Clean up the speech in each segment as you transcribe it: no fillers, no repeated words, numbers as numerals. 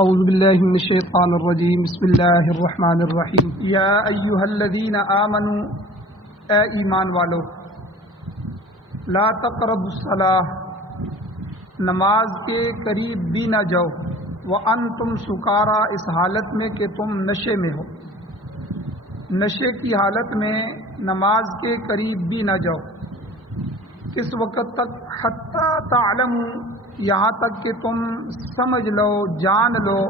اعوذ باللہ من الشیطان الرجیم بسم اللہ الرحمن الرحیم یا ایہا الذین آمنوا اے ایمان والو لا تقربوا الصلاۃ نماز کے قریب بھی نہ جاؤ وانتم سکارا اس حالت میں کہ تم نشے میں ہو، نشے کی حالت میں نماز کے قریب بھی نہ جاؤ۔ کس وقت تک؟ حتی تعلموا یہاں تک کہ تم سمجھ لو، جان لو،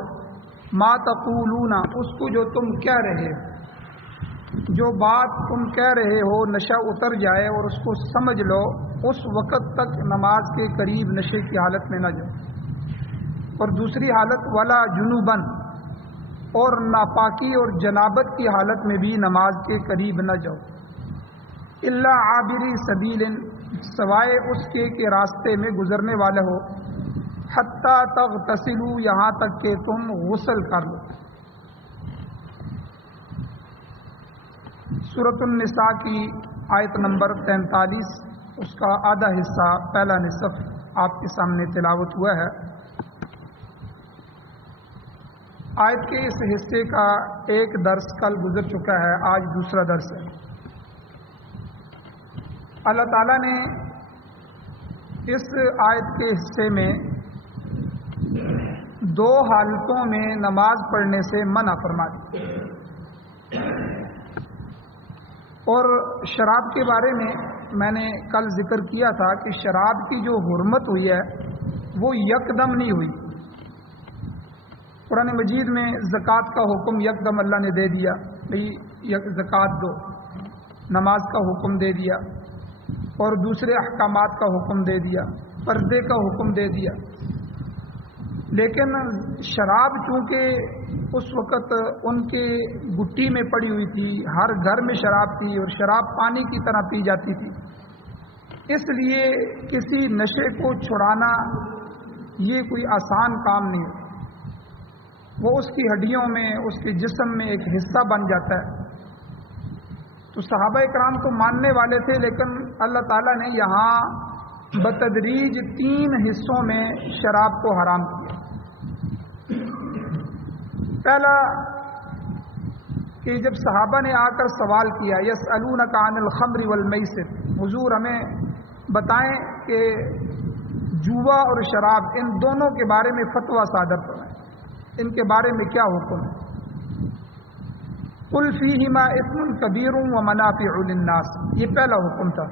ما تقولون اس کو جو تم کہہ رہے ہو، جو بات تم کہہ رہے ہو نشہ اتر جائے اور اس کو سمجھ لو، اس وقت تک نماز کے قریب نشے کی حالت میں نہ جاؤ۔ اور دوسری حالت ولا جنوبن، اور ناپاکی اور جنابت کی حالت میں بھی نماز کے قریب نہ جاؤ۔ الا عابری سبیل، سوائے اس کے کہ راستے میں گزرنے والے ہو، حتی تغتسلوا یہاں تک کہ تم غسل کر لو۔ سورۃ النساء کی آیت نمبر 43، اس کا آدھا حصہ پہلا نصف آپ کے سامنے تلاوت ہوا ہے۔ آیت کے اس حصے کا ایک درس کل گزر چکا ہے، آج دوسرا درس ہے۔ اللہ تعالیٰ نے اس آیت کے حصے میں دو حالتوں میں نماز پڑھنے سے منع فرما دی، اور شراب کے بارے میں نے کل ذکر کیا تھا کہ شراب کی جو حرمت ہوئی ہے وہ یکدم نہیں ہوئی۔ قرآن مجید میں زکوٰۃ کا حکم یکدم اللہ نے دے دیا، زکوٰۃ دو، نماز کا حکم دے دیا، اور دوسرے احکامات کا حکم دے دیا، پردے کا حکم دے دیا۔ لیکن شراب چونکہ اس وقت ان کے گٹی میں پڑی ہوئی تھی، ہر گھر میں شراب تھی اور شراب پانی کی طرح پی جاتی تھی، اس لیے کسی نشے کو چھڑانا یہ کوئی آسان کام نہیں ہے، وہ اس کی ہڈیوں میں، اس کے جسم میں ایک حصہ بن جاتا ہے۔ تو صحابہ کرام تو ماننے والے تھے، لیکن اللہ تعالیٰ نے یہاں بتدریج 3 حصوں میں شراب کو حرام کیا۔ پہلا کہ جب صحابہ نے آ کر سوال کیا، یسألونک عن الخمر والمیسر، حضور ہمیں بتائیں کہ جوا اور شراب ان دونوں کے بارے میں فتویٰ صادر فرمائیں، ان کے بارے میں کیا حکم ہے؟ قل فیہما اثم کبیر ومنافع للناس، یہ پہلا حکم تھا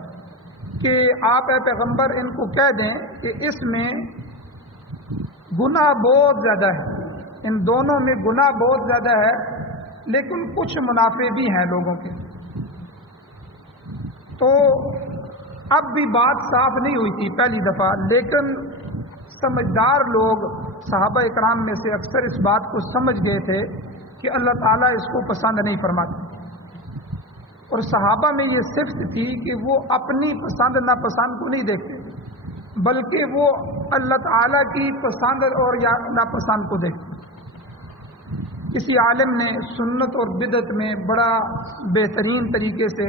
کہ آپ اے پیغمبر ان کو کہہ دیں کہ اس میں گناہ بہت زیادہ ہے، ان دونوں میں گناہ بہت زیادہ ہے، لیکن کچھ منافع بھی ہیں لوگوں کے۔ تو اب بھی بات صاف نہیں ہوئی تھی پہلی دفعہ، لیکن سمجھدار لوگ صحابہ اکرام میں سے اکثر اس بات کو سمجھ گئے تھے کہ اللہ تعالیٰ اس کو پسند نہیں فرماتے، اور صحابہ میں یہ صفت تھی کہ وہ اپنی پسند ناپسند کو نہیں دیکھتے، بلکہ وہ اللہ تعالیٰ کی پسند اور یا ناپسند کو دیکھتے۔ کسی عالم نے سنت اور بدعت میں بڑا بہترین طریقے سے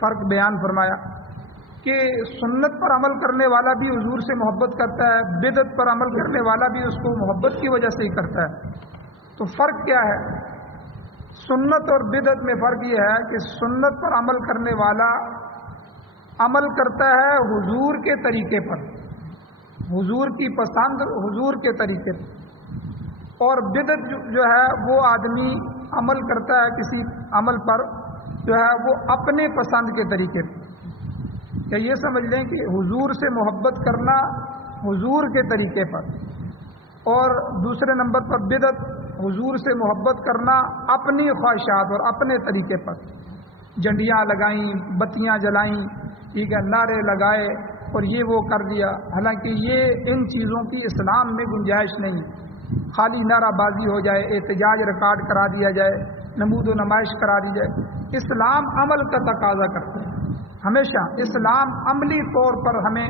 فرق بیان فرمایا کہ سنت پر عمل کرنے والا بھی حضور سے محبت کرتا ہے، بدعت پر عمل کرنے والا بھی اس کو محبت کی وجہ سے ہی کرتا ہے۔ تو فرق کیا ہے؟ سنت اور بدعت میں فرق یہ ہے کہ سنت پر عمل کرنے والا عمل کرتا ہے حضور کے طریقے پر، حضور کی پسند، حضور کے طریقے پر، اور بدعت جو ہے وہ آدمی عمل کرتا ہے کسی عمل پر جو ہے وہ اپنے پسند کے طریقے پر۔ یا یہ سمجھ لیں کہ حضور سے محبت کرنا حضور کے طریقے پر، اور دوسرے نمبر پر بدعت حضور سے محبت کرنا اپنی خواہشات اور اپنے طریقے پر، جھنڈیاں لگائیں، بتیاں جلائیں، ٹھیک ہے، نعرے لگائے اور یہ وہ کر دیا، حالانکہ یہ ان چیزوں کی اسلام میں گنجائش نہیں۔ خالی نعرہ بازی ہو جائے، احتجاج ریکارڈ کرا دیا جائے، نمود و نمائش کرا دی جائے، اسلام عمل کا تقاضا کرتا ہے، ہمیشہ اسلام عملی طور پر ہمیں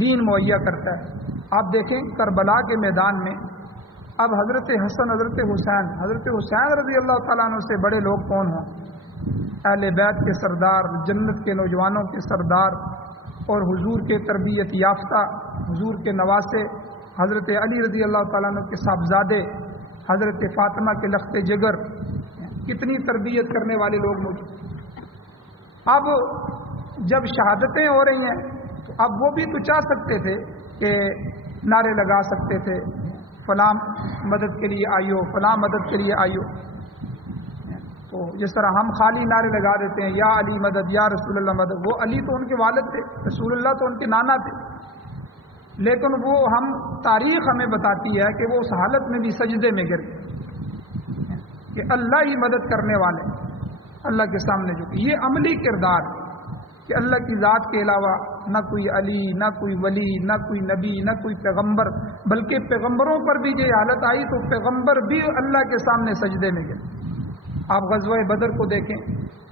دین مہیا کرتا ہے۔ آپ دیکھیں کربلا کے میدان میں اب حضرت حسن، حضرت حسین رضی اللہ تعالیٰ عنہ سے بڑے لوگ کون ہوں؟ اہل بیت کے سردار، جنت کے نوجوانوں کے سردار، اور حضور کے تربیت یافتہ، حضور کے نواسے، حضرت علی رضی اللہ تعالیٰ عنہ کے صاحبزادے، حضرت فاطمہ کے لخت جگر، کتنی تربیت کرنے والے لوگ موجود۔ اب جب شہادتیں ہو رہی ہیں تو اب وہ بھی تو چاہ سکتے تھے کہ نعرے لگا سکتے تھے، فلاں مدد کے لیے آئیو، فلاں مدد کے لیے آئیو۔ تو جس طرح ہم خالی نعرے لگا دیتے ہیں یا علی مدد، یا رسول اللہ مدد، وہ علی تو ان کے والد تھے، رسول اللہ تو ان کے نانا تھے، لیکن وہ ہم تاریخ ہمیں بتاتی ہے کہ وہ اس حالت میں بھی سجدے میں گر گئے کہ اللہ ہی مدد کرنے والے اللہ کے سامنے جھکے۔ یہ عملی کردار کہ اللہ کی ذات کے علاوہ نہ کوئی علی، نہ کوئی ولی، نہ کوئی نبی، نہ کوئی پیغمبر، بلکہ پیغمبروں پر بھی یہ حالت آئی تو پیغمبر بھی اللہ کے سامنے سجدے میں گئے۔ آپ غزوہ بدر کو دیکھیں،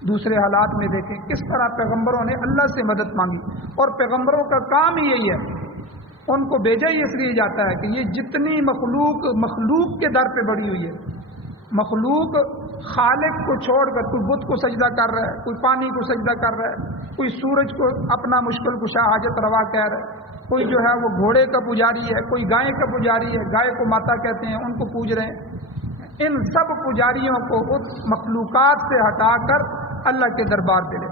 دوسرے حالات میں دیکھیں کس طرح پیغمبروں نے اللہ سے مدد مانگی، اور پیغمبروں کا کام ہی یہی ہے، ان کو بھیجا ہی اس لیے جاتا ہے کہ یہ جتنی مخلوق کے در پہ بڑی ہوئی ہے، مخلوق خالق کو چھوڑ کر کوئی بت کو سجدہ کر رہا ہے، کوئی پانی کو سجدہ کر رہا ہے، کوئی سورج کو اپنا مشکل کشا حاجت روا کہہ رہا ہے، کوئی جو ہے وہ گھوڑے کا پجاری ہے، کوئی گائے کا پجاری ہے، گائے کو ماتا کہتے ہیں، ان کو پوج رہے ہیں۔ ان سب پجاریوں کو اس مخلوقات سے ہٹا کر اللہ کے دربار پہ لے،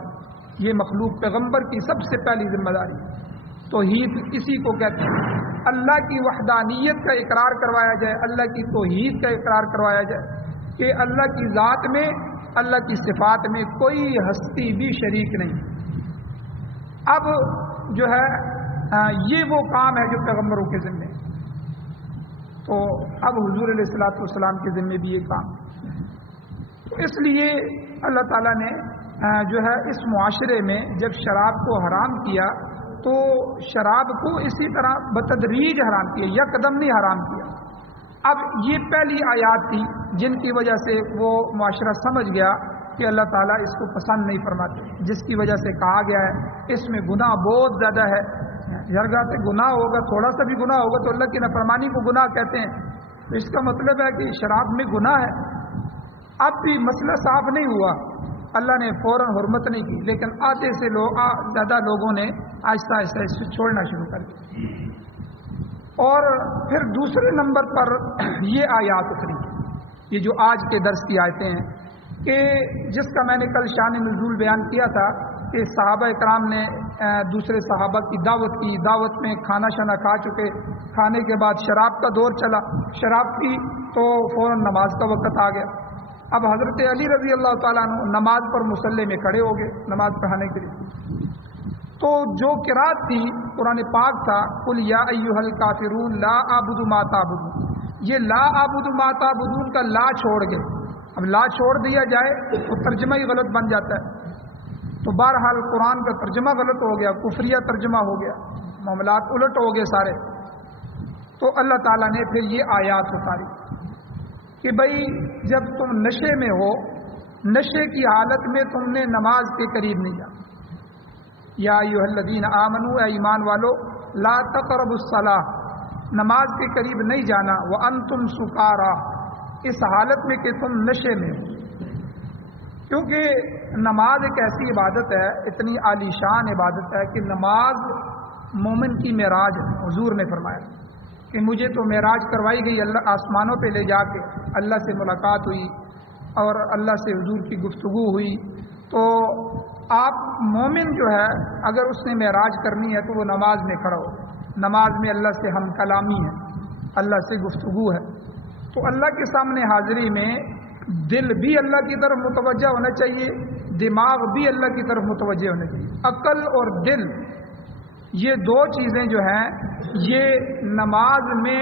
یہ مخلوق پیغمبر کی سب سے پہلی ذمہ داری ہے۔ توحید اسی کو کہتے ہیں، اللہ کی وحدانیت کا اقرار کروایا جائے، اللہ کی توحید کا اقرار کروایا جائے کہ اللہ کی ذات میں، اللہ کی صفات میں کوئی ہستی بھی شریک نہیں۔ اب جو ہے یہ وہ کام ہے جو پیغمبروں کے ذمہ ہے، تو اب حضور علیہ الصلوۃ والسلام کے ذمہ بھی یہ کام ہے۔ تو اس لیے اللہ تعالیٰ نے جو ہے اس معاشرے میں جب شراب کو حرام کیا تو شراب کو اسی طرح بتدریج حرام کیا، یکدم نہیں حرام کیا۔ اب یہ پہلی آیات تھی جن کی وجہ سے وہ معاشرہ سمجھ گیا کہ اللہ تعالیٰ اس کو پسند نہیں فرماتے، جس کی وجہ سے کہا گیا ہے اس میں گناہ بہت زیادہ ہے۔ جرگہ سے گناہ ہوگا، تھوڑا سا بھی گناہ ہوگا تو اللہ کی نافرمانی کو گناہ کہتے ہیں، تو اس کا مطلب ہے کہ شراب میں گناہ ہے۔ اب بھی مسئلہ صاف نہیں ہوا، اللہ نے فوراً حرمت نہیں کی، لیکن آدھے سے زیادہ لوگوں نے آہستہ آہستہ اس سے چھوڑنا شروع کر دیا۔ اور پھر دوسرے نمبر پر یہ آیات اتری، یہ جو آج کے درس کی آیتیں ہیں، کہ جس کا میں نے کل شان نزول بیان کیا تھا کہ صحابہ اکرام نے دوسرے صحابہ کی دعوت کی، دعوت میں کھانا شانا کھا چکے، کھانے کے بعد شراب کا دور چلا، شراب پی تو فوراً نماز کا وقت آ گیا۔ اب حضرت علی رضی اللہ تعالیٰ عنہ نماز پر مصلی میں کھڑے ہو گئے نماز پڑھانے کے لیے، تو جو قرات تھی قرآن پاک تھا قل یا ایھا الکافرون لا اعبد ما تعبدون، یہ لا اعبد ما تعبدون کا لا چھوڑ گئے۔ اب لا چھوڑ دیا جائے تو ترجمہ ہی غلط بن جاتا ہے، تو بہرحال قرآن کا ترجمہ غلط ہو گیا، کفریہ ترجمہ ہو گیا، معاملات الٹ ہو گئے سارے۔ تو اللہ تعالیٰ نے پھر یہ آیات اتاری کہ بھائی جب تم نشے میں ہو، نشے کی حالت میں تم نے نماز کے قریب نہیں جانا۔ یا ایھا الذین آمنوا، اے ایمان والو، لا تقربوا الصلاۃ، نماز کے قریب نہیں جانا، وانتم سکارا، اس حالت میں کہ تم نشے میں ہو، کیونکہ نماز ایک ایسی عبادت ہے، اتنی عالی شان عبادت ہے کہ نماز مومن کی معراج ہے۔ حضور نے فرمایا کہ مجھے تو معراج کروائی گئی، اللہ آسمانوں پہ لے جا کے اللہ سے ملاقات ہوئی اور اللہ سے حضور کی گفتگو ہوئی۔ تو آپ مومن جو ہے اگر اس نے معراج کرنی ہے تو وہ نماز میں کھڑا ہو، نماز میں اللہ سے ہم کلامی ہے، اللہ سے گفتگو ہے۔ تو اللہ کے سامنے حاضری میں دل بھی اللہ کی طرف متوجہ ہونا چاہیے، دماغ بھی اللہ کی طرف متوجہ ہونا چاہیے۔ عقل اور دل یہ دو چیزیں جو ہیں یہ نماز میں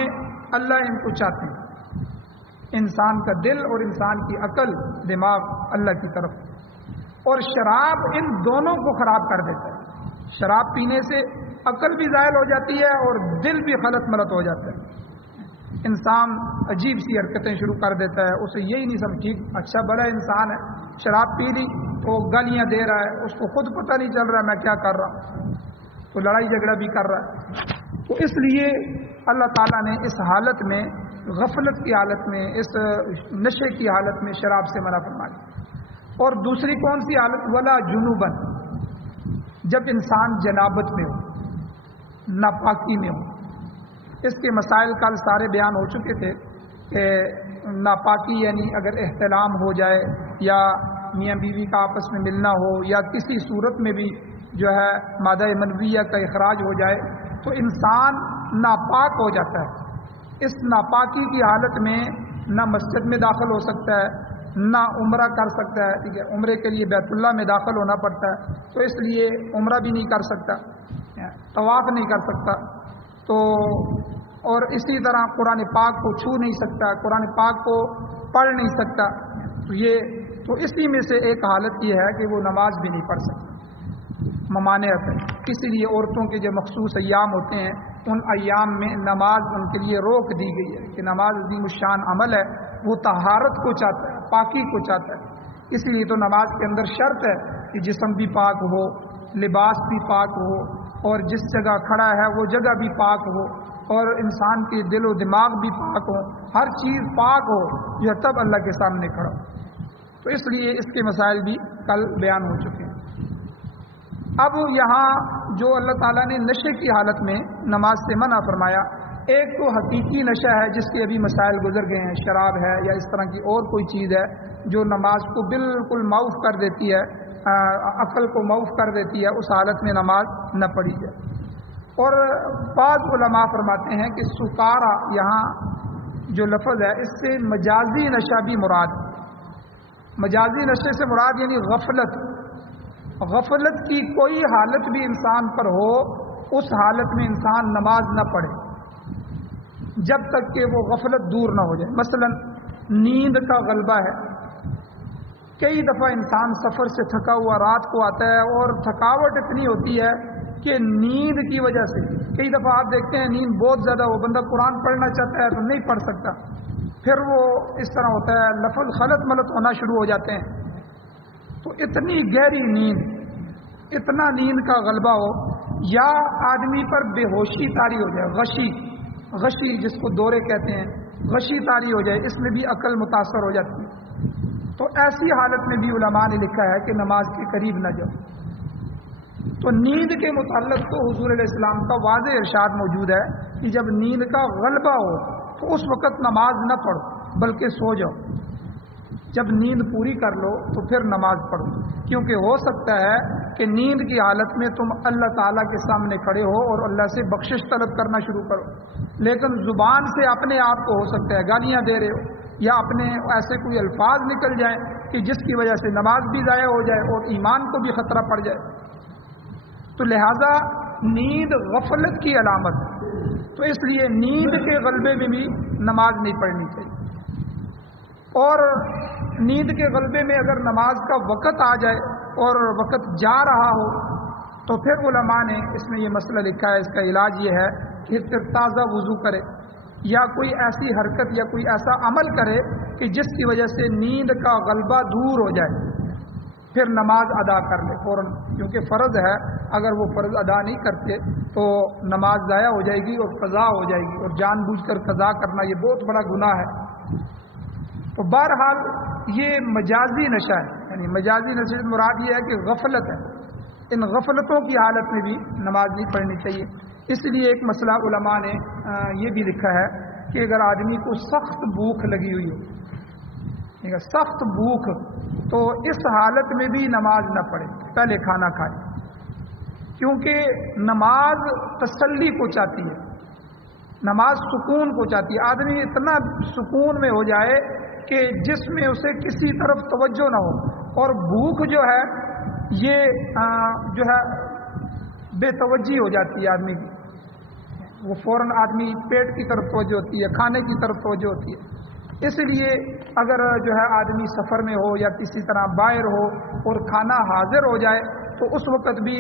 اللہ ان کو چاہتے ہیں، انسان کا دل اور انسان کی عقل دماغ اللہ کی طرف۔ اور شراب ان دونوں کو خراب کر دیتا ہے، شراب پینے سے عقل بھی زائل ہو جاتی ہے اور دل بھی غلط ملت ہو جاتا ہے، انسان عجیب سی حرکتیں شروع کر دیتا ہے، اسے یہی نہیں سمجھ ٹھیک اچھا بڑا انسان ہے، شراب پی لی تو گالیاں دے رہا ہے، اس کو خود پتہ نہیں چل رہا میں کیا کر رہا، تو لڑائی جھگڑا بھی کر رہا ہے۔ تو اس لیے اللہ تعالیٰ نے اس حالت میں، غفلت کی حالت میں، اس نشے کی حالت میں شراب سے منع فرمایا۔ اور دوسری کون سی حالت؟ ولا جنوبن، جب انسان جنابت میں ہو، ناپاکی میں ہو۔ اس کے مسائل کل سارے بیان ہو چکے تھے کہ ناپاکی یعنی اگر احتلام ہو جائے یا میاں بیوی کا آپس میں ملنا ہو یا کسی صورت میں بھی جو ہے مادہ منویہ کا اخراج ہو جائے تو انسان ناپاک ہو جاتا ہے۔ اس ناپاکی کی حالت میں نہ مسجد میں داخل ہو سکتا ہے نہ عمرہ کر سکتا ہے، ٹھیک ہے، عمرے کے لیے بیت اللہ میں داخل ہونا پڑتا ہے، تو اس لیے عمرہ بھی نہیں کر سکتا، طواف نہیں کر سکتا، تو اور اسی طرح قرآن پاک کو چھو نہیں سکتا، قرآن پاک کو پڑھ نہیں سکتا، تو اسی میں سے ایک حالت یہ ہے کہ وہ نماز بھی نہیں پڑھ سکتا، ممانعت ہے۔ اسی لیے عورتوں کے جو مخصوص ایام ہوتے ہیں ان ایام میں نماز ان کے لیے روک دی گئی ہے کہ نماز عظیم الشان عمل ہے، وہ طہارت کو چاہتا ہے، پاکی کو چاہتا ہے، اسی لیے تو نماز کے اندر شرط ہے کہ جسم بھی پاک ہو، لباس بھی پاک ہو، اور جس جگہ کھڑا ہے وہ جگہ بھی پاک ہو، اور انسان کے دل و دماغ بھی پاک ہو، ہر چیز پاک ہو، یہ تب اللہ کے سامنے کھڑا ہو۔ تو اس لیے اس کے مسائل بھی کل بیان ہو چکے ہیں۔ اب یہاں جو اللہ تعالیٰ نے نشے کی حالت میں نماز سے منع فرمایا، ایک تو حقیقی نشہ ہے جس کے ابھی مسائل گزر گئے ہیں، شراب ہے یا اس طرح کی اور کوئی چیز ہے جو نماز کو بالکل معاف کر دیتی ہے، عقل کو معاف کر دیتی ہے، اس حالت میں نماز نہ پڑھی جائے۔ اور بعض علماء فرماتے ہیں کہ سکارا یہاں جو لفظ ہے اس سے مجازی نشہ بھی مراد ہے۔ مجازی نشے سے مراد یعنی غفلت کی کوئی حالت بھی انسان پر ہو، اس حالت میں انسان نماز نہ پڑھے جب تک کہ وہ غفلت دور نہ ہو جائے۔ مثلا نیند کا غلبہ ہے، کئی دفعہ انسان سفر سے تھکا ہوا رات کو آتا ہے اور تھکاوٹ اتنی ہوتی ہے کہ نیند کی وجہ سے کئی دفعہ آپ دیکھتے ہیں نیند بہت زیادہ ہو، بندہ قرآن پڑھنا چاہتا ہے تو نہیں پڑھ سکتا، پھر وہ اس طرح ہوتا ہے لفظ خلط ملط ہونا شروع ہو جاتے ہیں۔ تو اتنی گہری نیند، اتنا نیند کا غلبہ ہو، یا آدمی پر بے ہوشی طاری ہو جائے، غشی جس کو دورے کہتے ہیں، غشی طاری ہو جائے، اس میں بھی عقل متاثر ہو جاتی ہے، تو ایسی حالت میں بھی علماء نے لکھا ہے کہ نماز کے قریب نہ جاؤ۔ تو نیند کے متعلق تو حضور علیہ السلام کا واضح ارشاد موجود ہے کہ جب نیند کا غلبہ ہو تو اس وقت نماز نہ پڑھو بلکہ سو جاؤ، جب نیند پوری کر لو تو پھر نماز پڑھو، کیونکہ ہو سکتا ہے کہ نیند کی حالت میں تم اللہ تعالیٰ کے سامنے کھڑے ہو اور اللہ سے بخشش طلب کرنا شروع کرو، لیکن زبان سے اپنے آپ کو ہو سکتا ہے گالیاں دے رہے ہو یا اپنے ایسے کوئی الفاظ نکل جائیں کہ جس کی وجہ سے نماز بھی ضائع ہو جائے اور ایمان کو بھی خطرہ پڑ جائے۔ تو لہذا نیند غفلت کی علامت ہے، تو اس لیے نیند کے غلبے میں بھی نماز نہیں پڑھنی چاہیے۔ اور نیند کے غلبے میں اگر نماز کا وقت آ جائے اور وقت جا رہا ہو تو پھر علماء نے اس میں یہ مسئلہ لکھا ہے، اس کا علاج یہ ہے کہ پھر تازہ وضو کرے یا کوئی ایسی حرکت یا کوئی ایسا عمل کرے کہ جس کی وجہ سے نیند کا غلبہ دور ہو جائے، پھر نماز ادا کر لے فوراً، کیونکہ فرض ہے، اگر وہ فرض ادا نہیں کرتے تو نماز ضائع ہو جائے گی اور قضا ہو جائے گی، اور جان بوجھ کر قضا کرنا یہ بہت بڑا گناہ ہے۔ تو بہرحال یہ مجازی نشہ ہے، یعنی مجازی نشے سے مراد یہ ہے کہ غفلت ہے، ان غفلتوں کی حالت میں بھی نماز نہیں پڑھنی چاہیے۔ اس لیے ایک مسئلہ علماء نے یہ بھی لکھا ہے کہ اگر آدمی کو سخت بھوک لگی ہوئی ہو، سخت بھوک، تو اس حالت میں بھی نماز نہ پڑھے، پہلے کھانا کھائے، کیونکہ نماز تسلی کو چاہتی ہے، نماز سکون کو چاہتی ہے۔ آدمی اتنا سکون میں ہو جائے کہ جس میں اسے کسی طرف توجہ نہ ہو، اور بھوک جو ہے یہ جو ہے بے توجہی ہو جاتی ہے آدمی کی، وہ فوراً آدمی پیٹ کی طرف توجہ ہوتی ہے، کھانے کی طرف توجہ ہوتی ہے۔ اس لیے اگر جو ہے آدمی سفر میں ہو یا کسی طرح باہر ہو اور کھانا حاضر ہو جائے تو اس وقت بھی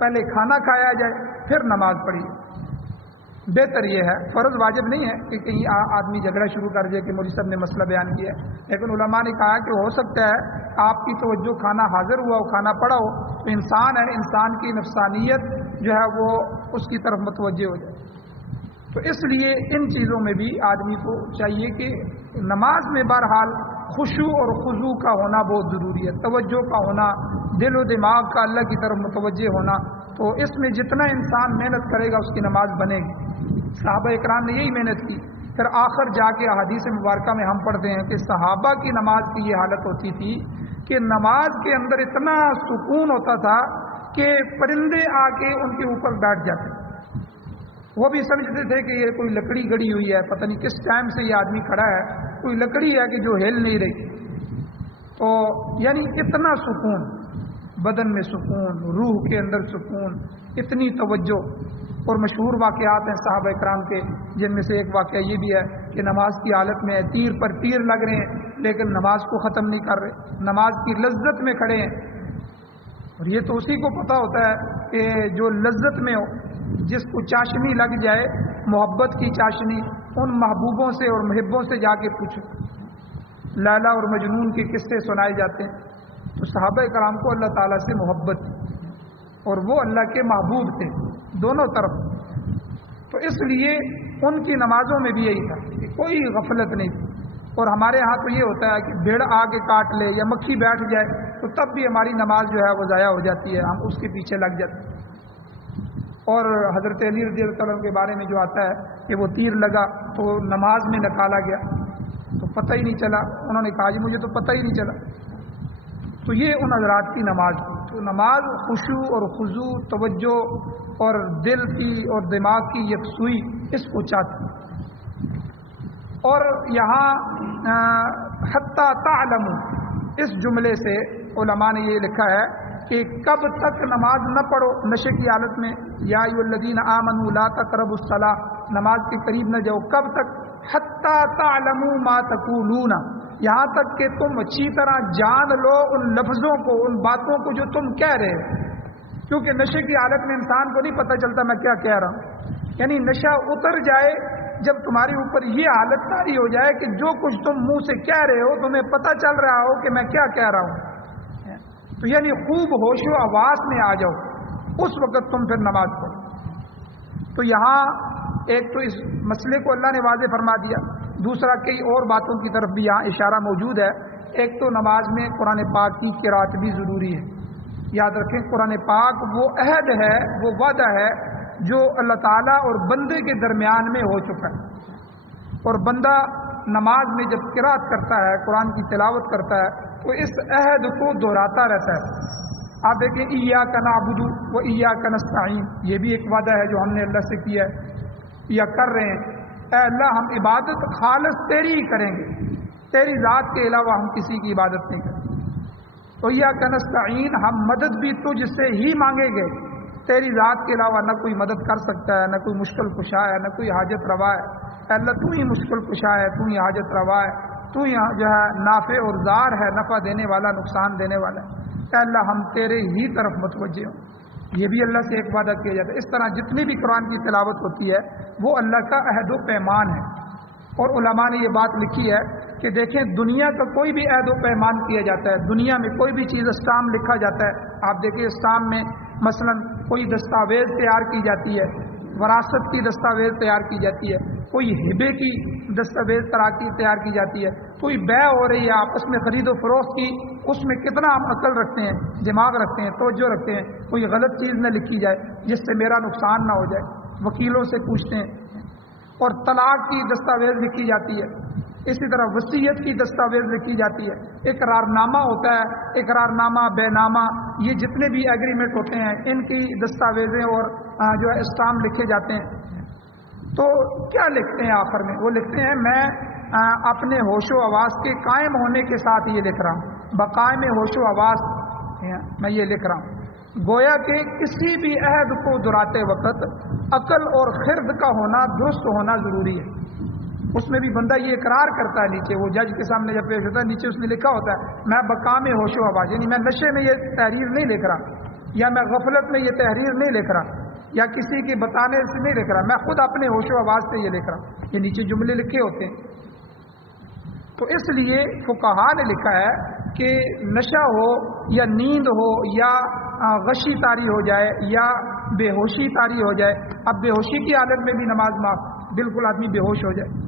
پہلے کھانا کھایا جائے پھر نماز پڑھی، بہتر یہ ہے۔ فرض واجب نہیں ہے کہ کہیں آدمی جھگڑا شروع کر دے کہ مولوی صاحب نے مسئلہ بیان کیا ہے، لیکن علماء نے کہا کہ ہو سکتا ہے آپ کی توجہ کھانا حاضر ہوا ہو، کھانا پڑا ہو، تو انسان ہے، انسان کی نفسانیت جو ہے وہ اس کی طرف متوجہ ہو جائے۔ تو اس لیے ان چیزوں میں بھی آدمی کو چاہیے کہ نماز میں بہرحال خشوع اور خضوع کا ہونا بہت ضروری ہے، توجہ کا ہونا، دل و دماغ کا اللہ کی طرف متوجہ ہونا، تو اس میں جتنا انسان محنت کرے گا اس کی نماز بنے گی۔ صحابہ اکرام نے یہی محنت کی پھر آخر جا کے احادیث مبارکہ میں ہم پڑھتے ہیں کہ صحابہ کی نماز کی یہ حالت ہوتی تھی کہ نماز کے اندر اتنا سکون ہوتا تھا کہ پرندے آ کے ان کے اوپر بیٹھ جاتے. وہ بھی سمجھتے تھے کہ یہ کوئی لکڑی گڑی ہوئی ہے، پتہ نہیں کس ٹائم سے یہ آدمی کھڑا ہے، کوئی لکڑی ہے کہ جو ہل نہیں رہی. تو یعنی اتنا سکون، بدن میں سکون، روح کے اندر سکون، اتنی توجہ. اور مشہور واقعات ہیں صحابہ کرام کے، جن میں سے ایک واقعہ یہ بھی ہے کہ نماز کی حالت میں تیر پر تیر لگ رہے ہیں لیکن نماز کو ختم نہیں کر رہے، نماز کی لذت میں کھڑے ہیں. اور یہ تو اسی کو پتہ ہوتا ہے کہ جو لذت میں ہو، جس کو چاشنی لگ جائے، محبت کی چاشنی، ان محبوبوں سے اور محبوں سے جا کے پوچھو. لیلا اور مجنون کے قصے سنائے جاتے ہیں. تو صحابہ کرام کو اللہ تعالیٰ سے محبت تھی اور وہ اللہ کے محبوب تھے دونوں طرف. تو اس لیے ان کی نمازوں میں بھی یہی تھا کہ کوئی غفلت نہیں تھی. اور ہمارے ہاں تو یہ ہوتا ہے کہ بھیڑ آ کے کاٹ لے یا مکھی بیٹھ جائے تو تب بھی ہماری نماز جو ہے وہ ضائع ہو جاتی ہے، ہم اس کے پیچھے لگ جاتے ہیں. اور حضرت علی رضی اللہ عنہ کے بارے میں جو آتا ہے کہ وہ تیر لگا تو نماز میں نکالا گیا تو پتہ ہی نہیں چلا. انہوں نے کہا جی مجھے تو پتہ ہی نہیں چلا. تو یہ ان حضرات کی نماز. تو نماز خشوع اور خضوع، توجہ اور دل کی اور دماغ کی یکسوئی اس کو چاہتی. اور یہاں حتی تعلموا، اس جملے سے علماء نے یہ لکھا ہے کہ کب تک نماز نہ پڑھو نشے کی حالت میں. یا ایھا الذین آمنوا لا تقربوا الصلاۃ، نماز کے قریب نہ جاؤ. کب تک؟ حتی تعلموا ما تقولون، یہاں تک کہ تم اچھی طرح جان لو ان لفظوں کو، ان باتوں کو جو تم کہہ رہے ہو. کیونکہ نشے کی حالت میں انسان کو نہیں پتہ چلتا میں کیا کہہ رہا ہوں. یعنی نشہ اتر جائے جب تمہاری اوپر یہ حالت طاری ہو جائے کہ جو کچھ تم منہ سے کہہ رہے ہو تمہیں پتہ چل رہا ہو کہ میں کیا کہہ رہا ہوں. تو یعنی خوب ہوش و حواس میں آ جاؤ، اس وقت تم پھر نماز پڑھو. تو یہاں ایک تو اس مسئلے کو اللہ نے واضح فرما دیا، دوسرا کئی اور باتوں کی طرف بھی یہاں اشارہ موجود ہے. ایک تو نماز میں قرآن پاک کی قرات بھی ضروری ہے. یاد رکھیں قرآن پاک وہ عہد ہے، وہ وعدہ ہے جو اللہ تعالیٰ اور بندے کے درمیان میں ہو چکا ہے. اور بندہ نماز میں جب قرات کرتا ہے، قرآن کی تلاوت کرتا ہے تو اس عہد کو دہراتا رہتا ہے. آپ دیکھیں ایاک نعبد و ایاک نستعین، یہ بھی ایک وعدہ ہے جو ہم نے اللہ سے کیا ہے یا کر رہے ہیں. اے اللہ ہم عبادت خالص تیری ہی کریں گے، تیری ذات کے علاوہ ہم کسی کی عبادت نہیں کریں. تو ایاک نستعین، ہم مدد بھی تجھ سے ہی مانگیں گے، تیری ذات کے علاوہ نہ کوئی مدد کر سکتا ہے، نہ کوئی مشکل کشا ہے، نہ کوئی حاجت روا ہے. اے اللہ تو ہی مشکل کشا ہے، تو ہی حاجت روا ہے، تو ہی جو ہے نافع اور ضار ہے، نفع دینے والا نقصان دینے والا ہے. اے اللہ ہم تیرے ہی طرف متوجہ ہوں. یہ بھی اللہ سے ایک وعدہ کیا جاتا ہے. اس طرح جتنی بھی قرآن کی تلاوت ہوتی ہے وہ اللہ کا عہد و پیمان ہے. اور علماء نے یہ بات لکھی ہے کہ دیکھیں دنیا کا کوئی بھی عہد و پیمان کیا جاتا ہے، دنیا میں کوئی بھی چیز اسٹام لکھا جاتا ہے. آپ دیکھیں اسٹام میں مثلا کوئی دستاویز تیار کی جاتی ہے، وراثت کی دستاویز تیار کی جاتی ہے، کوئی ہبے کی دستاویز تیار کی جاتی ہے، کوئی بیع ہو رہی ہے آپس میں خرید و فروخت کی، اس میں کتنا ہم عقل رکھتے ہیں، دماغ رکھتے ہیں، توجہ رکھتے ہیں کوئی غلط چیز نہ لکھی جائے جس سے میرا نقصان نہ ہو جائے. وکیلوں سے پوچھتے ہیں. اور طلاق کی دستاویز لکھی جاتی ہے، اسی طرح وصیت کی دستاویز لکھی جاتی ہے، اقرار نامہ ہوتا ہے، اقرار نامہ، بے نامہ، یہ جتنے بھی ایگریمنٹ ہوتے ہیں ان کی دستاویزیں اور جو ہے اسٹامپ لکھے جاتے ہیں. تو کیا لکھتے ہیں آخر میں؟ وہ لکھتے ہیں میں اپنے ہوش و حواس کے قائم ہونے کے ساتھ یہ لکھ رہا ہوں، بقائم ہوش و حواس میں یہ لکھ رہا ہوں. گویا کہ کسی بھی عہد کو دہراتے وقت عقل اور خرد کا ہونا، درست ہونا ضروری ہے. اس میں بھی بندہ یہ اقرار کرتا ہے نیچے، وہ جج کے سامنے جب پیش ہوتا ہے نیچے اس نے لکھا ہوتا ہے میں بقام ہوش و حواس، یعنی میں نشے میں یہ تحریر نہیں لکھ رہا، یا میں غفلت میں یہ تحریر نہیں لکھ رہا، یا کسی کے بتانے سے نہیں لکھ رہا، میں خود اپنے ہوش و حواس سے یہ لکھ رہا. یہ نیچے جملے لکھے ہوتے ہیں. تو اس لیے فقہا نے لکھا ہے کہ نشہ ہو یا نیند ہو یا غشی طاری ہو جائے یا بے ہوشی طاری ہو جائے، اب بے ہوشی کی حالت میں بھی نماز معاف، بالکل آدمی بے ہوش ہو جائے،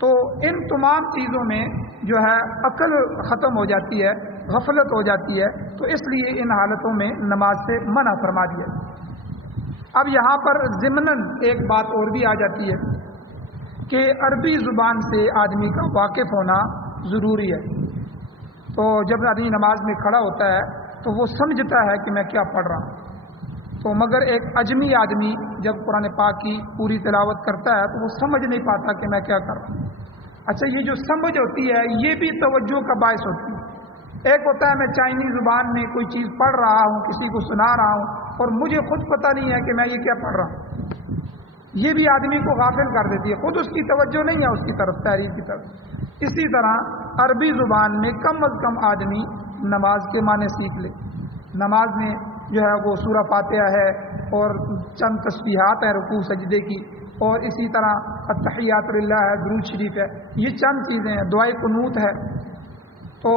تو ان تمام چیزوں میں جو ہے عقل ختم ہو جاتی ہے، غفلت ہو جاتی ہے. تو اس لیے ان حالتوں میں نماز سے منع فرما دیا. اب یہاں پر ضمناً ایک بات اور بھی آ جاتی ہے کہ عربی زبان سے آدمی کا واقف ہونا ضروری ہے. تو جب آدمی نماز میں کھڑا ہوتا ہے تو وہ سمجھتا ہے کہ میں کیا پڑھ رہا ہوں. تو مگر ایک اجمی آدمی جب قرآن پاک کی پوری تلاوت کرتا ہے تو وہ سمجھ نہیں پاتا کہ میں کیا کر رہا ہوں. اچھا، یہ جو سمجھ ہوتی ہے یہ بھی توجہ کا باعث ہوتی ہے. ایک ہوتا ہے میں چائنی زبان میں کوئی چیز پڑھ رہا ہوں، کسی کو سنا رہا ہوں اور مجھے خود پتہ نہیں ہے کہ میں یہ کیا پڑھ رہا ہوں. یہ بھی آدمی کو غافل کر دیتی ہے، خود اس کی توجہ نہیں ہے اس کی طرف، تحریر کی طرف. اسی طرح عربی زبان میں کم از کم آدمی نماز کے معنی سیکھ لے. نماز میں جو ہے وہ سورہ فاتحہ ہے اور چند تسبیحات ہیں رکوع سجدے کی، اور اسی طرح التحیات للہ ہے، درود شریف ہے. یہ چند چیزیں ہیں. دعائے قنوت ہے. تو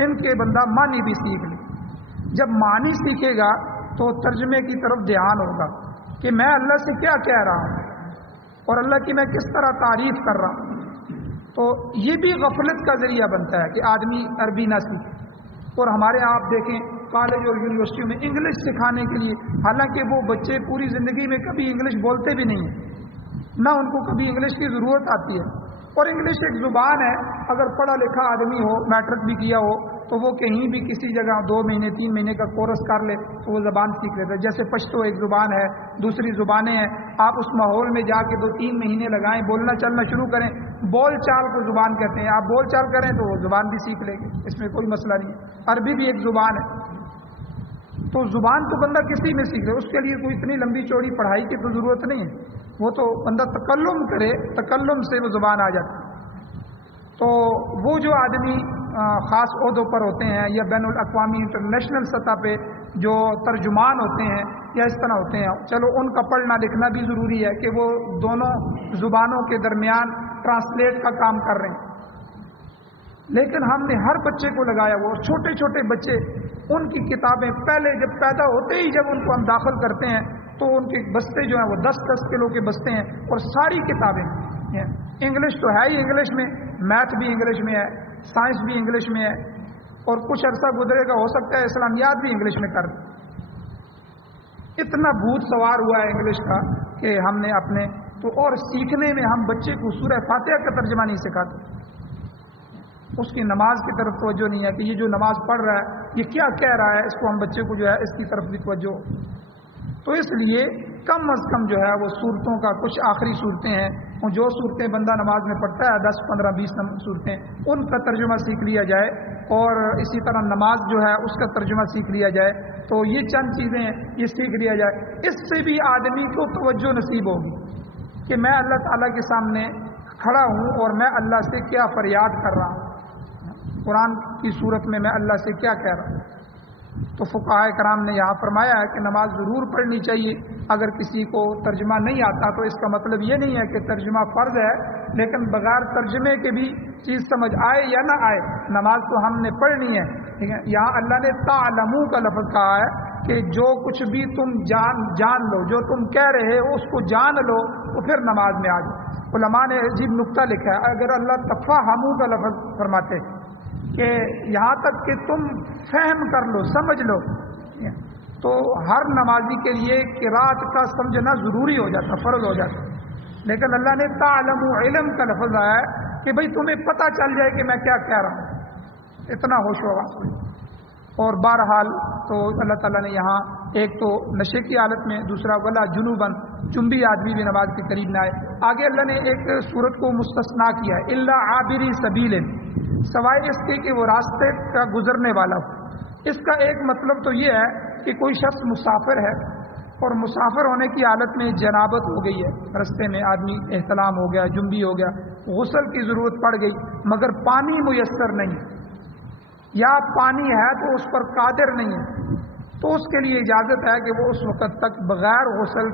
ان کے بندہ معنی بھی سیکھ لے. جب معنی سیکھے گا تو ترجمے کی طرف دھیان ہوگا کہ میں اللہ سے کیا کہہ رہا ہوں اور اللہ کی میں کس طرح تعریف کر رہا ہوں. تو یہ بھی غفلت کا ذریعہ بنتا ہے کہ آدمی عربی نہ سیکھے. اور ہمارے یہاں آپ دیکھیں کالج اور یونیورسٹیوں میں انگلش سکھانے کے لیے، حالانکہ وہ بچے پوری زندگی میں کبھی انگلش بولتے بھی نہیں ہیں، نہ ان کو کبھی انگلش کی ضرورت آتی ہے. اور انگلش ایک زبان ہے، اگر پڑھا لکھا آدمی ہو، میٹرک بھی کیا ہو، تو وہ کہیں بھی کسی جگہ 2 مہینے 3 مہینے کا کورس کر لے تو وہ زبان سیکھ لیتا ہے. جیسے پشتو ایک زبان ہے، دوسری زبانیں ہیں. آپ اس ماحول میں جا کے 2-3 مہینے لگائیں، بولنا چلنا شروع کریں، بول چال کو زبان کہتے ہیں. آپ بول چال کریں تو وہ زبان بھی سیکھ لیں گے، اس میں کوئی مسئلہ نہیں ہے. عربی بھی ایک زبان ہے. تو زبان تو بندہ کسی میں سیکھ لے، اس کے لیے کوئی اتنی لمبی چوڑی پڑھائی کی تو ضرورت نہیں ہے. وہ تو بندہ تکلم کرے، تکلم سے وہ زبان آ جاتی ہے. تو وہ جو آدمی خاص عہدوں پر ہوتے ہیں یا بین الاقوامی انٹرنیشنل سطح پہ جو ترجمان ہوتے ہیں یا اس طرح ہوتے ہیں، چلو ان کا پڑھنا لکھنا بھی ضروری ہے کہ وہ دونوں زبانوں کے درمیان ٹرانسلیٹ کا کام کر رہے ہیں. لیکن ہم نے ہر بچے کو لگایا، وہ چھوٹے چھوٹے بچے، ان کی کتابیں پہلے جب پیدا ہوتے ہی جب ان کو ہم داخل کرتے ہیں تو ان کے بستے جو ہیں وہ 10-10 کلو کے بستے ہیں، اور ساری کتابیں ہیں. انگلش تو ہے ہی انگلش میں، میتھ بھی انگلش میں ہے، سائنس بھی انگلش میں ہے، اور کچھ عرصہ گزرے گا ہو سکتا ہے اسلامیات بھی انگلش میں کر دیں. اتنا بھوت سوار ہوا ہے انگلش کا کہ ہم نے اپنے تو، اور سیکھنے میں ہم بچے کو سورہ فاتحہ کا ترجمہ نہیں سکھاتے. اس کی نماز کی طرف توجہ نہیں ہے کہ یہ جو نماز پڑھ رہا ہے یہ کیا کہہ رہا ہے، اس کو ہم بچے کو جو ہے اس کی طرف بھی توجہ. تو اس لیے کم از کم جو ہے وہ صورتوں کا، کچھ آخری صورتیں ہیں، جو صورتیں بندہ نماز میں پڑھتا ہے 10 15 20 صورتیں، ان کا ترجمہ سیکھ لیا جائے، اور اسی طرح نماز جو ہے اس کا ترجمہ سیکھ لیا جائے. تو یہ چند چیزیں یہ سیکھ لیا جائے. اس سے بھی آدمی کو توجہ نصیب ہوگی کہ میں اللہ تعالیٰ کے سامنے کھڑا ہوں اور میں اللہ سے کیا فریاد کر رہا ہوں، قرآن کی صورت میں میں اللہ سے کیا کہہ رہا ہوں. تو فقہاء کرام نے یہاں فرمایا ہے کہ نماز ضرور پڑھنی چاہیے. اگر کسی کو ترجمہ نہیں آتا تو اس کا مطلب یہ نہیں ہے کہ ترجمہ فرض ہے، لیکن بغیر ترجمے کے بھی چیز سمجھ آئے یا نہ آئے نماز تو ہم نے پڑھنی ہے. ٹھیک ہے، یہاں اللہ نے تعلمو کا لفظ کہا ہے کہ جو کچھ بھی تم جان لو، جو تم کہہ رہے ہو اس کو جان لو تو پھر نماز میں آ جاؤ. علماء نے عجیب نقطہ لکھا ہے، اگر اللہ تفہمو کا لفظ فرماتے کہ یہاں تک کہ تم فہم کر لو، سمجھ لو، تو ہر نمازی کے لیے قرات کا سمجھنا ضروری ہو جاتا، فرض ہو جاتا. لیکن اللہ نے تعلم علم کا لفظ آیا ہے کہ بھئی تمہیں پتہ چل جائے کہ میں کیا کہہ رہا ہوں، اتنا ہوش و حواس. اور بہرحال تو اللہ تعالیٰ نے یہاں ایک تو نشے کی حالت میں، دوسرا ولا جنوباً، چنبی آدمی بھی نماز کے قریب نہ آئے. آگے اللہ نے ایک صورت کو مستثنیٰ کیا ہے، الا عابری سبیل، سوائے اس کے کہ وہ راستے کا گزرنے والا ہو. اس کا ایک مطلب تو یہ ہے کہ کوئی شخص مسافر ہے اور مسافر ہونے کی حالت میں جنابت ہو گئی ہے، رستے میں آدمی احتلام ہو گیا، جنبی ہو گیا، غسل کی ضرورت پڑ گئی، مگر پانی میسر نہیں یا پانی ہے تو اس پر قادر نہیں ہے، تو اس کے لیے اجازت ہے کہ وہ اس وقت تک بغیر غسل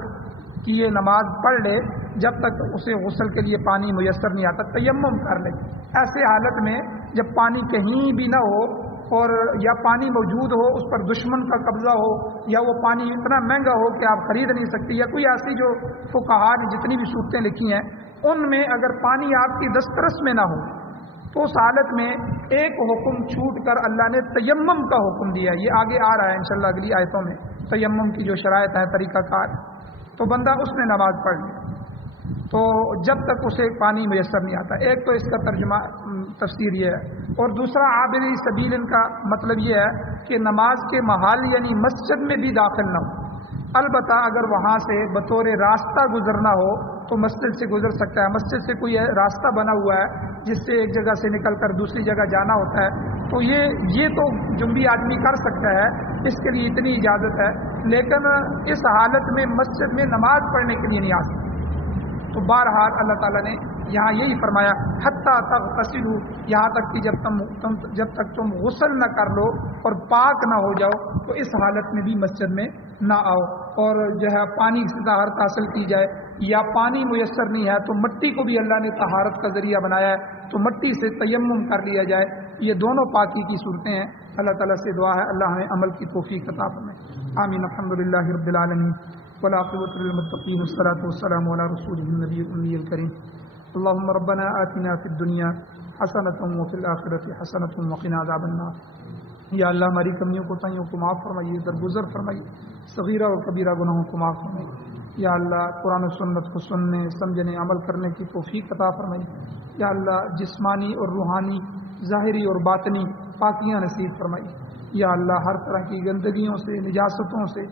کی یہ نماز پڑھ لے جب تک اسے غسل کے لیے پانی میسر نہیں آتا، تیمم کر لے. ایسے حالت میں جب پانی کہیں بھی نہ ہو اور یا پانی موجود ہو، اس پر دشمن کا قبضہ ہو، یا وہ پانی اتنا مہنگا ہو کہ آپ خرید نہیں سکتے، یا کوئی ایسی جو فقہاء نے جتنی بھی صورتیں لکھی ہیں ان میں اگر پانی آپ کی دسترس میں نہ ہو تو اس حالت میں ایک حکم چھوٹ کر اللہ نے تیمم کا حکم دیا ہے. یہ آگے آ رہا ہے انشاءاللہ اگلی آیتوں میں، تیمم کی جو شرائط ہیں، طریقہ کار، تو بندہ اس میں نماز پڑھ لے. تو تو جب تک اسے پانی میسر نہیں آتا. ایک تو اس کا ترجمہ تفسیر یہ ہے، اور دوسرا عابری سبیل ان کا مطلب یہ ہے کہ نماز کے محل یعنی مسجد میں بھی داخل نہ ہو. البتہ اگر وہاں سے بطور راستہ گزرنا ہو تو مسجد سے گزر سکتا ہے. مسجد سے کوئی راستہ بنا ہوا ہے جس سے ایک جگہ سے نکل کر دوسری جگہ جانا ہوتا ہے، تو یہ تو جنبی آدمی کر سکتا ہے، اس کے لیے اتنی اجازت ہے. لیکن اس حالت میں مسجد میں نماز پڑھنے کے لیے نہیں آ سکتا. تو بہرحال اللہ تعالیٰ نے یہاں یہی فرمایا حتیٰ تغتسلوا، یہاں تک کہ جب تک تم غسل نہ کر لو اور پاک نہ ہو جاؤ تو اس حالت میں بھی مسجد میں نہ آؤ. اور جو ہے پانی سے طہارت حاصل کی جائے، یا پانی میسر نہیں ہے تو مٹی کو بھی اللہ نے طہارت کا ذریعہ بنایا ہے تو مٹی سے تیمم کر لیا جائے. یہ دونوں پاکی کی صورتیں ہیں. اللہ تعالیٰ سے دعا ہے اللہ ہمیں عمل کی توفیق عطا فرمائے. آمین. الحمدللہ رب العالمین والعاقبۃ للمتقین والصلاۃ والسلام علی رسولہ النبی الامی الکریم. اللهم ربنا آتنا فی الدنیا حسنۃ وفی الآخرۃ حسنۃ وقنا عذاب النار. یا اللہ ہماری کمیوں کوتاہیوں کو معاف فرمائیے، درگزر فرمائیے، صغیرہ اور کبیرہ گناہوں کو معاف فرمائیے. یا اللہ قرآن و سنت کو سننے، سمجھنے، عمل کرنے کی توفیق عطا فرمائیے. یا اللہ جسمانی اور روحانی، ظاہری اور باطنی پاکیاں نصیب فرمائیے. یا اللہ ہر طرح کی گندگیوں سے، نجاستوں سے،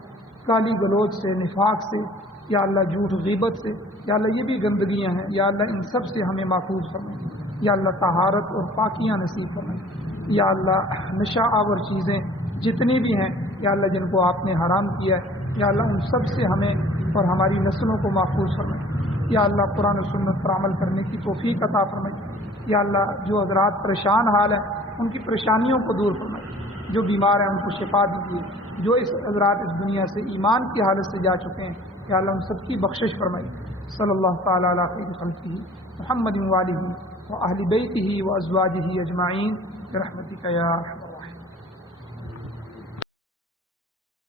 گالی گلوچ سے، نفاق سے، یا اللہ جھوٹ غیبت سے، یا اللہ یہ بھی گندگیاں ہیں، یا اللہ ان سب سے ہمیں محفوظ فرمائیے. یا اللہ طہارت اور پاکیاں نصیب فرمائیے. یا اللہ نشہ آور چیزیں جتنی بھی ہیں یا اللہ جن کو آپ نے حرام کیا ہے، یا اللہ ان سب سے ہمیں اور ہماری نسلوں کو محفوظ فرمائے. یا اللہ قرآن و سنت پر عمل کرنے کی توفیق عطا فرمائے. یا اللہ جو حضرات پریشان حال ہیں ان کی پریشانیوں کو دور فرمائے، جو بیمار ہیں ان کو شفا دیجیے، جو اس حضرات اس دنیا سے ایمان کی حالت سے جا چکے ہیں یا اللہ ان سب کی بخشش فرمائے. صلی اللہ تعالیٰ علیہ خیر خلقہ محمد وآلہ وأہل بیتہ وازواجہ اجمعین برحمتک یا ارحم الراحمین.